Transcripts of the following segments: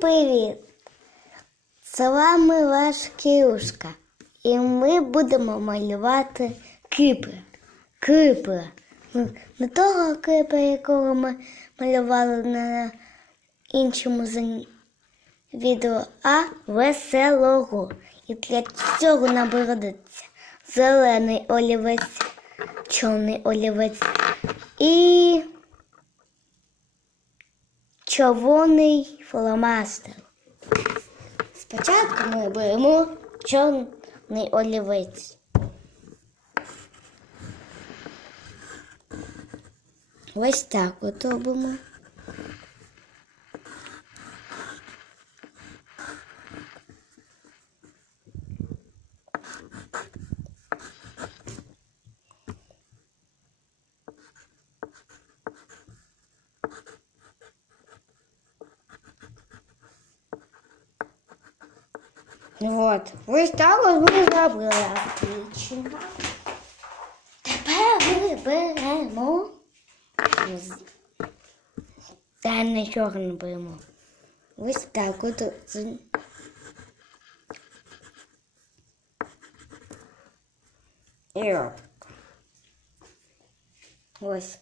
Привіт! З вами ваш Кирюшка. І ми будемо малювати кипра. Кипра. Ну, Не того кипра, якого ми малювали на іншому відео, а веселого. І для цього нам пригодиться зелений олівець, чорний олівець і червоний фломастер. Спочатку ми беремо чорний олівець. Ось так от робимо. Вот. Ось так от ми зробили. Отлично. Тепер ми беремо. Та не беремо. Ось так от. І от. Ось.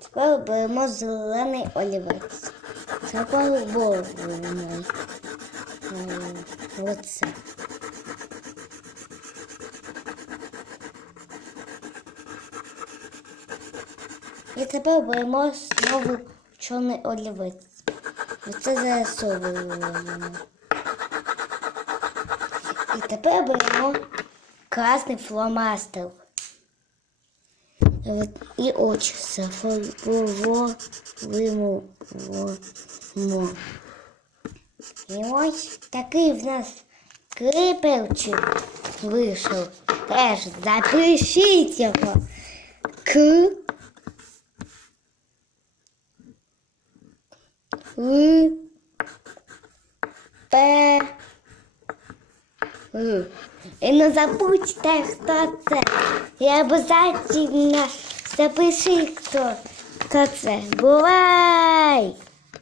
Тепер беремо зелений олівець. Беремо ем, оце. І тепер беремо знову чорний олівець. Оце засовуємо. І тепер беремо красний фломастер. І очі зафарбовуємо. І ось такий в нас криперчик вийшов. Теж запишіть його. К. І не забудьте, хто це. І обов'язково запиши, хто це. Бувай!